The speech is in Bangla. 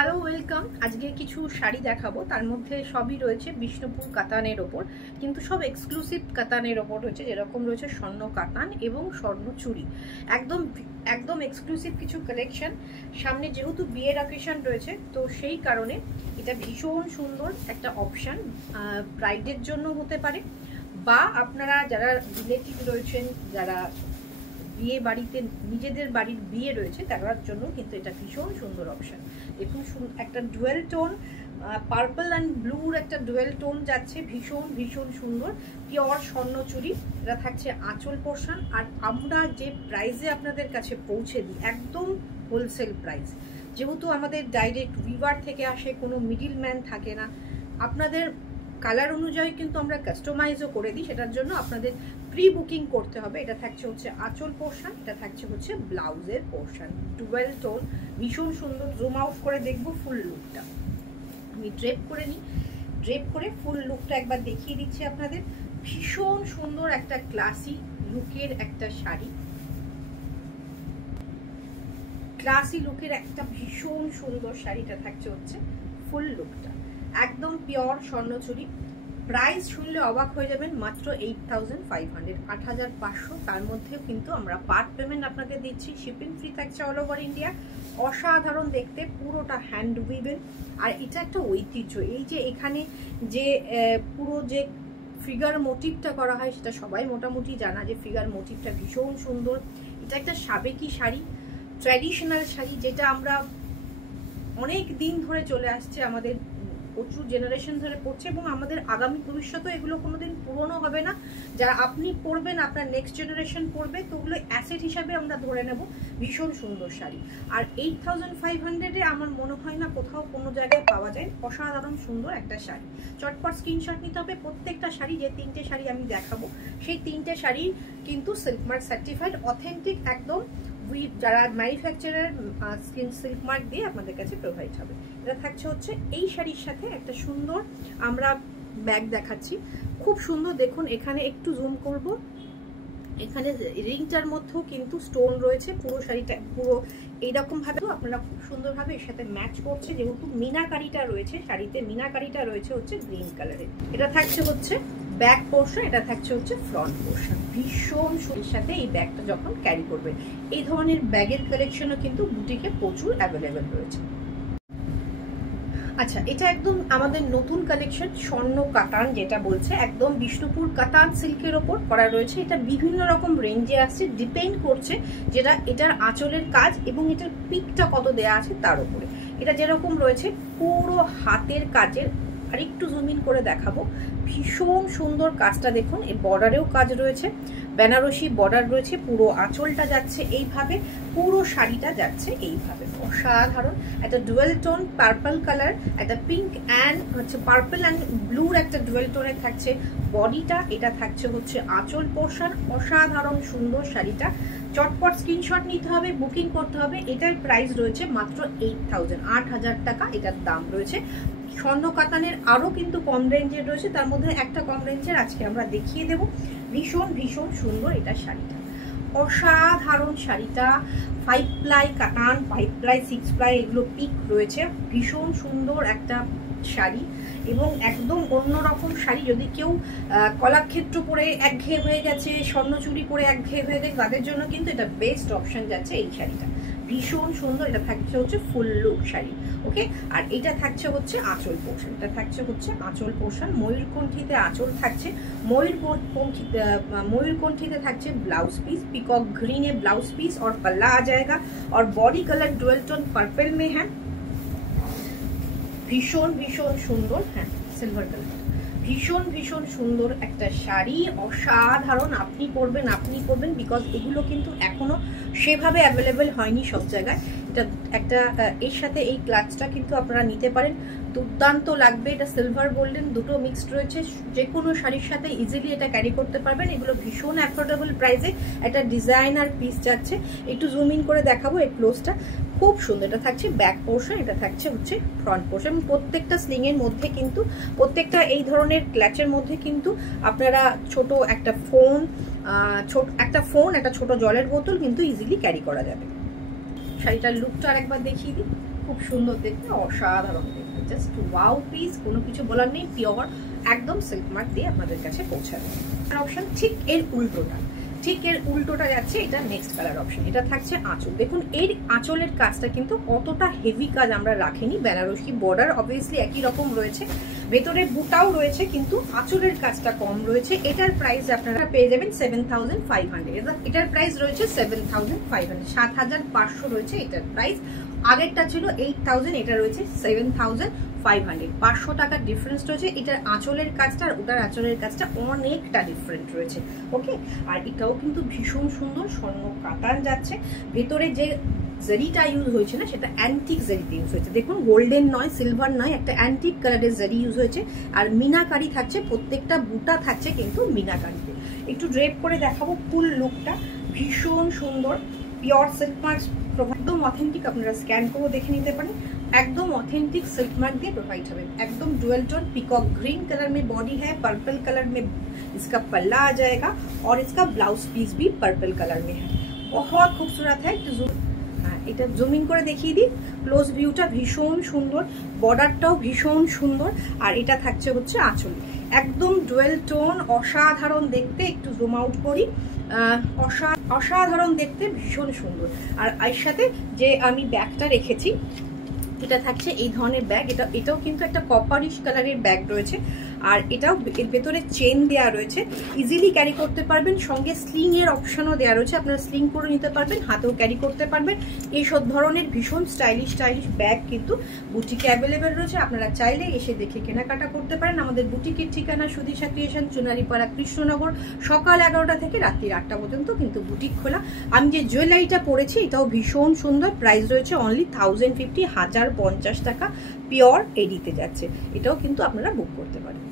Hello welcome. আজকে কিছু শাড়ি দেখাবো, তার মধ্যে সবই রয়েছে বিষ্ণুপুর কাতানের ওপর, কিন্তু সব এক্সক্লুসিভ কাতানের ওপর রয়েছে, যেরকম রয়েছে স্বর্ণ কাতান এবং স্বর্ণ চুড়ি। একদম একদম এক্সক্লুসিভ কিছু কালেকশন। সামনে যেহেতু বিয়ের অকেশন রয়েছে, তো সেই কারণে এটা ভীষণ সুন্দর একটা অপশান। ব্রাইডের জন্য হতে পারে, বা আপনারা যারা রিলেটিভ রয়েছেন, যারা বিয়ে বাড়িতে নিজেদের বাড়ির বিয়ে রয়েছে, তার জন্য কিন্তু এটা ভীষণ সুন্দর অপশন। দেখুন একটা ডুয়েল টোন, পার্পল অ্যান্ড ব্লুর একটা ডুয়েল টোন যাচ্ছে, ভীষণ ভীষণ সুন্দর। পিওর স্বর্ণ চুড়ি, এটা থাকছে আঁচল পোর্শন। আর আমরা যে প্রাইসে আপনাদের কাছে পৌঁছে দিই, একদম হোলসেল প্রাইস, যেহেতু আমাদের ডাইরেক্ট উইভার থেকে আসে, কোনো মিডিল ম্যান থাকে না। আপনাদের কালার অনুযায়ী কিন্তু আমরা কাস্টমাইজও করে দিই, সেটার জন্য আপনাদের প্রি বুকিং করতে হবে। এটা থাকছে হচ্ছে আঁচল পোর্শন, এটা থাকছে হচ্ছে ব্লাউজের পোর্শন, ডুয়েল টোন, ভীষণ সুন্দর। জুম আউট করে দেখবো ফুল লুকটা। আমি ড্রেপ করে নিই, ড্রেপ করে ফুল লুকটা একবার দেখিয়ে দিচ্ছি আপনাদের। ভীষণ সুন্দর একটা ক্লাসি লুকের একটা শাড়ি, ক্লাসি লুকের একটা ভীষণ সুন্দর শাড়িটা থাকছে হচ্ছে ফুল লুকটা, একদম পিওর স্বর্ণচুরি। প্রাইস শুনলে অবাক হয়ে যাবেন, মাত্র 8500, 8500। তার মধ্যেও কিন্তু আমরা পার্ট পেমেন্ট আপনাদের দিচ্ছি, শিপিং ফ্রি থাকছে অল ওভার ইন্ডিয়া। অসাধারণ দেখতে, পুরোটা হ্যান্ড উইভেন। আর এটা একটা ঐতিহ্য, এই যে এখানে যে পুরো যে ফিগার মোটিভটা করা হয়, সেটা সবাই মোটামুটি জানা যে ফিগার মোটিভটা ভীষণ সুন্দর। এটা একটা সাবেকি শাড়ি, ট্র্যাডিশনাল শাড়ি, যেটা আমরা অনেক দিন ধরে চলে আসছে, আমাদের প্রচুর জেনারেশন ধরে পড়ছে, এবং আমাদের আগামী ভবিষ্যতেও এগুলো কোনোদিন পুরনো হবে না। যারা আপনি পরবেন, আপনার নেক্সট জেনারেশন পরবে, তো ওগুলো অ্যাসেট হিসাবে আমরা ধরে নেব। ভীষণ সুন্দর শাড়ি। আর 8500-এ আমার মনে হয় না কোথাও কোনো জায়গায় পাওয়া যায়। অসাধারণ সুন্দর একটা শাড়ি। চটপট স্ক্রিনশট নিতে হবে। প্রত্যেকটা শাড়ি, যে তিনটে শাড়ি আমি দেখাবো, সেই তিনটে শাড়ি কিন্তু সিল্ক মার্ক সার্টিফাইড, অথেন্টিক একদম। যারা ম্যানুফ্যাকচারার সিল্ক মার্ক দিয়ে আপনাদের কাছে প্রোভাইড হবে। এটা থাকছে হচ্ছে এই শাড়ির সাথে একটা সুন্দর আমরা ব্যাগ দেখাচ্ছি, খুব সুন্দর। দেখুন এখানে একটু জুম করব, এখানে রিংটার মধ্যেও কিন্তু স্টোন রয়েছে। পুরো শাড়িটা পুরো এইরকম ভাবে আপনারা খুব সুন্দরভাবে এর সাথে ম্যাচ করছে, যেহেতু মিনাকারিটা রয়েছে শাড়িতে। মিনাকারিটা রয়েছে হচ্ছে গ্রিন কালারের। এটা থাকছে হচ্ছে ব্যাক পোর্শন, এটা থাকছে হচ্ছে ফ্রন্ট পোর্শন। ভীষণ সুন্দর সাথে এই ব্যাগটা যখন ক্যারি করবেন, এই ধরনের ব্যাগের কালেকশনও কিন্তু বুটিকে প্রচুর অ্যাভেলেবেল রয়েছে। আচ্ছা, এটা একদম আমাদের নতুন কালেকশন, স্বর্ণ কাতান যেটা বলছে, একদম বিষ্ণুপুর কাতান সিল্কের ওপর করা রয়েছে। এটা বিভিন্ন রকম রেঞ্জে আসছে, ডিপেন্ড করছে যেটা এটার আঁচলের কাজ এবং এটার পিকটা কত দেয়া আছে তার উপরে। এটা যেরকম রয়েছে পুরো হাতের কাজের, আর একটু জুম ইন করে দেখাবো। ভীষণ সুন্দর কাজটা দেখুন, এই বর্ডারেও কাজ রয়েছে, বেনারসি বর্ডার রয়েছে। পুরো আঁচলটা যাচ্ছে এইভাবে, পুরো শাড়িটা যাচ্ছে এইভাবে। অসাধারণ একটা ডুয়েল টোন পার্পল কালার, একটা পিঙ্ক অ্যান্ড হচ্ছে পার্পল অ্যান্ড ব্লুর একটা ডুয়েল টোনে থাকছে বডিটা। এটা থাকছে হচ্ছে আঁচল পোর্শন। অসাধারণ সুন্দর শাড়িটা। চটপট স্ক্রিনশট নিতে হবে, বুকিং করতে হবে। এটার প্রাইস রয়েছে মাত্র 8000, 8000 টাকা এটার দাম রয়েছে। স্বর্ণ কাতানের আরও কিন্তু কম রেঞ্জের রয়েছে, তার মধ্যে একটা কম রেঞ্জের আজকে আমরা দেখিয়ে দেব। ভীষণ ভীষণ সুন্দর এটা শাড়িটা, অসাধারণ শাড়িটা। 5 প্লাই কাতান, 5 প্লাই 6 প্লাই এগুলো পিক রয়েছে। ভীষণ সুন্দর একটা শাড়ি এবং একদম অন্যরকম শাড়ি। যদি কেউ কলাক্ষেত্র পরে একঘেয়ে হয়ে গেছে, স্বর্ণচুরি পরে একঘেয়ে হয়ে গেছে, তাদের জন্য কিন্তু এটা বেস্ট অপশন যাচ্ছে এই শাড়িটা। ভীষণ সুন্দর। এটা থাকছে হচ্ছে ফুল লুক শাড়ি, ওকে। আর এটা থাকছে হচ্ছে আঁচল পোর্শন, এটা থাকছে হচ্ছে আঁচল পোর্শন। ময়ূরকণ্ঠীতে আঁচল থাকছে, ময়ূরকণ্ঠীতে থাকছে ব্লাউজ পিস, पिकॉक ग्रीन है ब्लाउज पीस और पल्ला आ जाएगा और body colour dual tone purple में है। भीषण भीषण सुंदर, হ্যাঁ সিলভার কালার। ভীষণ ভীষণ সুন্দর একটা শাড়ি, অসাধারণ। আপনি পরবেন বিকজ এগুলো কিন্তু এখনো সেভাবে অ্যাভেলেবেল হয়নি সব জায়গায়। এটা একটা এর সাথে এই ক্লাচটা কিন্তু আপনারা নিতে পারেন, দুর্দান্ত লাগবে। এটা সিলভার গোল্ডেন দুটো মিক্সড রয়েছে, যে কোনো শাড়ির সাথে ইজিলি এটা ক্যারি করতে পারবেন। এগুলো ভীষণ অ্যাফোর্ডেবল প্রাইসে একটা ডিজাইনার পিস যাচ্ছে। একটু জুম ইন করে দেখাবো এই ক্লোজটা, খুব সুন্দর। এটা থাকছে ব্যাক পোর্শন, এটা থাকছে হচ্ছে ফ্রন্ট পোর্শন। প্রত্যেকটা স্লিং এর মধ্যে কিন্তু, প্রত্যেকটা এই ধরনের ক্ল্যাচের মধ্যে কিন্তু আপনারা ছোট একটা ফোন, একটা ছোট জলের বোতল কিন্তু ইজিলি ক্যারি করা যাবে। শাড়িটার লুকটা আরেকবার দেখিয়ে দিই। খুব সুন্দর দেখতে, অসাধারণ দেখতে, জাস্ট ওয়াও পিস, কোনো কিছু বলার নেই, পিওর একদম সিল্ক মার্ক দিয়ে আপনাদের কাছে পৌঁছাবে। অপশন ঠিক এর উল্টোটা যাচ্ছে, এটা নেক্সট কালার অপশন। এটা থাকছে আঁচল। দেখুন এর আঁচলের কাজটা কিন্তু অতটা হেভি কাজ আমরা রাখিনি, বেনারসি বর্ডার অবভিয়াসলি একই রকম রয়েছে, ভেতরে বুটাও রয়েছে, কিন্তু আঁচলের কাজটা কম রয়েছে। এটার প্রাইস আপনারা পেয়ে যাবেন 7500। এটার প্রাইস রয়েছে 7500, 7500 রয়েছে এটার প্রাইস। আগেরটা ছিল 8000, এটা রয়েছে 7500। 500 টাকার ডিফারেন্স রয়েছে। এটার আঁচলের কাজটা আর ওটার আঁচলের কাজটা অনেকটা ডিফারেন্ট রয়েছে। ওকে, আর এটাও কিন্তু ভীষণ সুন্দর স্বর্ণ কাতান যাচ্ছে। ভেতরে যে জারিটা ইউজ হয়েছে না, সেটা অ্যান্টিক জারিতে ইউজ হয়েছে। দেখুন গোল্ডেন নয়, সিলভার নয়, একটা অ্যান্টিক কালারের জারি ইউজ হয়েছে। আর মিনাকারি থাকছে, প্রত্যেকটা বুটা থাকছে কিন্তু মিনাকারিতে। একটু ড্রেপ করে দেখাবো ফুল লুকটা, ভীষণ সুন্দর পিওর সিল্ক মার্ক, একদম অথেন্টিক। আপনারা স্ক্যান করেও দেখে নিতে পারেন, एकदम ऑथेंटिक सिल्क मार्क दिए प्रोवाइड है। एकदम dual tone peacock green colour में बॉडी है, पर्पल कलर में इसका पल्ला आ जाएगा और इसका ब्लाउज पीस भी पर्पल कलर में है। बहुत खूबसूरत है। এটা জুমিং করে দেখিয়ে দিই, ক্লোজ ভিউটা ভীষণ সুন্দর, বর্ডারটাও ভীষণ সুন্দর, আর এটা থাকছে হচ্ছে আঁচল, একদম ডুয়েল টোন, অসাধারণ দেখতে। একটু জুম আউট করি, অসাধারণ দেখতে, ভীষণ সুন্দর। আর এর সাথে যে আমি ব্যাগটা রেখেছি, এটা থাকছে এই ধরনের ব্যাগ। এটাও কিন্তু একটা কপারিশ কালারের ব্যাগ রয়েছে, আর এটাও এর ভেতরে চেন দেওয়া রয়েছে, ইজিলি ক্যারি করতে পারবেন। সঙ্গে স্লিং এর অপশনও দেওয়া রয়েছে, আপনারা স্লিং করে নিতে পারবেন, হাতেও ক্যারি করতে পারবেন। এইসব ধরনের ভীষণ স্টাইলিশ ব্যাগ কিন্তু বুটিকে অ্যাভেলেবেল রয়েছে। আপনারা চাইলে এসে দেখে কেনাকাটা করতে পারেন। আমাদের বুটিকের ঠিকানা সুদিশা ক্রিয়েশন, চুনারিপাড়া, কৃষ্ণনগর। সকাল 11টা থেকে রাত্রি 8টা পর্যন্ত কিন্তু বুটিক খোলা। আমি যে জুয়েলারিটা পরেছি এটাও ভীষণ সুন্দর, প্রাইস রয়েছে অনলি 1050, 1050 টাকা, পিওর এডিতে যাচ্ছে। এটাও কিন্তু আপনারা বুক করতে পারেন।